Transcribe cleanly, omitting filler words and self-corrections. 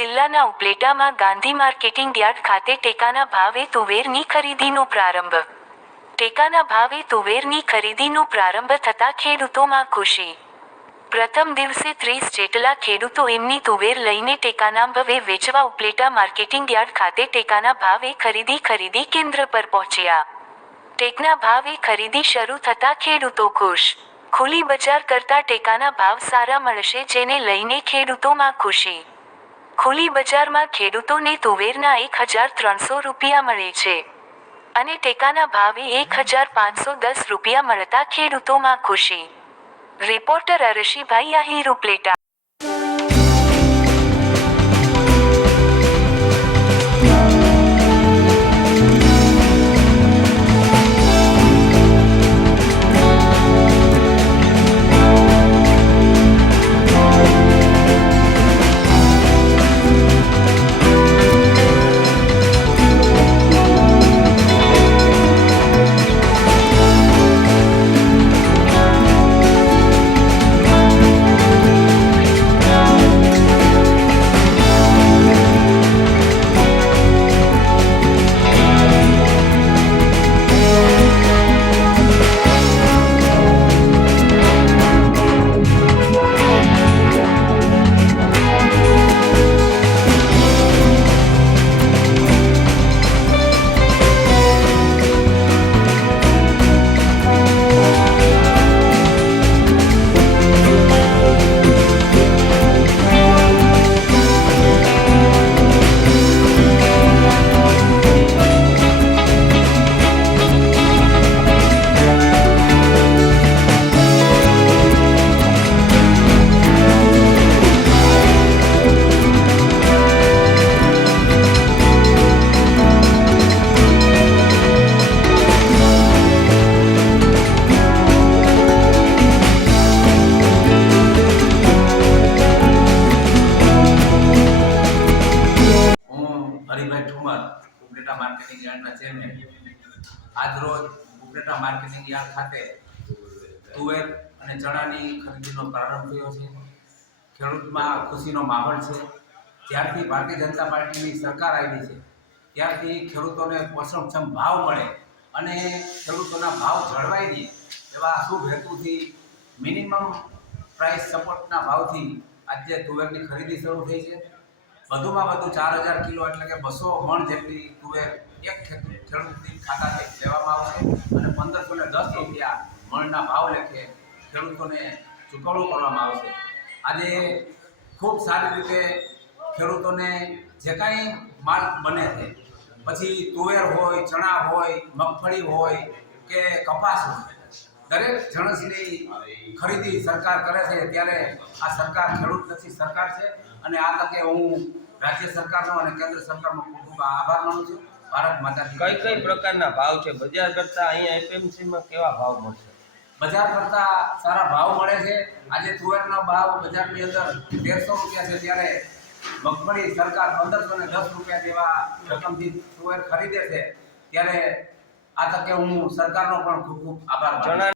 જિલ્લાના ઉપલેટામાં Gandhi marketing yard ખાતે ટેકાના ભાવે તુવેરની ખરીદીનો પ્રારંભ. ટેકાના ભાવે તુવેરની ખરીદીનો પ્રારંભ થતાં ખેડૂતોમાં ખુશી. પ્રથમ દિવસે 30 જેટલા ખેડૂતો એમની તુવેર લઈને ટેકાના ભાવે વેચવા ઉપલેટા માર્કેટિંગ યાર્ડ ખાતે ટેકાના ભાવે ખરીદી કેન્દ્ર પર પહોંચ્યા. ટેકના ભાવે ખરીદી શરૂ થતાં ખેડૂતો ખુશ. ખુલ્લી બજાર કરતાં ટેકાના ભાવ સારા મળશે, જેને લઈને ખેડૂતોમાં ખુશી. ખુલ્લી બજારમાં ખેડૂતોને તુવેરના 1300 રૂપિયા મળે છે અને ટેકાના ભાવે 1510 રૂપિયા મળતા ખેડૂતોમાં ખુશી. રિપોર્ટર અરશીભાઈ આહિર, ઉપલેટા. હરિભાઈ ઠુમર, ઉપલેટા માર્કેટિંગ યાર્ડના ચેરમેન. આજરોજ ઉપલેટા માર્કેટિંગ યાર્ડ ખાતે તુવેર અને ચણાની ખરીદીનો પ્રારંભ થયો છે. ખેડૂતમાં ખુશીનો માહોલ છે. જ્યારથી ભારતીય જનતા પાર્ટીની સરકાર આવી છે ત્યારથી ખેડૂતોને પોષણક્ષમ ભાવ મળે અને ખેડૂતોના ભાવ જળવાઈ રહે એવા શુભ હેતુથી મિનિમમ પ્રાઇસ સપોર્ટના ભાવથી આજે તુવેરની ખરીદી શરૂ થઈ છે. વધુમાં વધુ 4000 કિલો એટલે કે 200 મણ જેટલી તુવેર એક ખેડૂતની ખાતાથી લેવામાં આવશે અને 1510 રૂપિયા મણના ભાવ લેખે ખેડૂતોને ચૂકવણું કરવામાં આવશે. આજે ખૂબ સારી રીતે ખેડૂતોને જે કાંઈ માલ બને છે, પછી તુવેર હોય, ચણા હોય, મગફળી હોય કે કપાસ હોય, દરેક જણસની ખરીદી સરકાર કરે છે. ત્યારે આ સરકાર ખેડૂતલક્ષી સરકાર છે અને આ તકે હું રાજ્ય સરકારનો અને કેન્દ્ર સરકારનો ખૂબ ખૂબ આભાર માનું છું. ભારત માતા કી જય. કઈ પ્રકારના ભાવ છે બજાર કરતા અહીંયા એપીએમસીમાં કેવા ભાવ મળશે? બજાર કરતા સારા ભાવ મળે છે. આજે તુવેરનો ભાવ બજારની અંદર 150 રૂપિયા છે, ત્યારે મગફળી સરકાર 1510 રૂપિયા જેવા રકમથી તુવેર ખરીદે છે. ત્યારે આ તકે હું સરકારનો પણ ખૂબ ખૂબ આભાર માનું છું.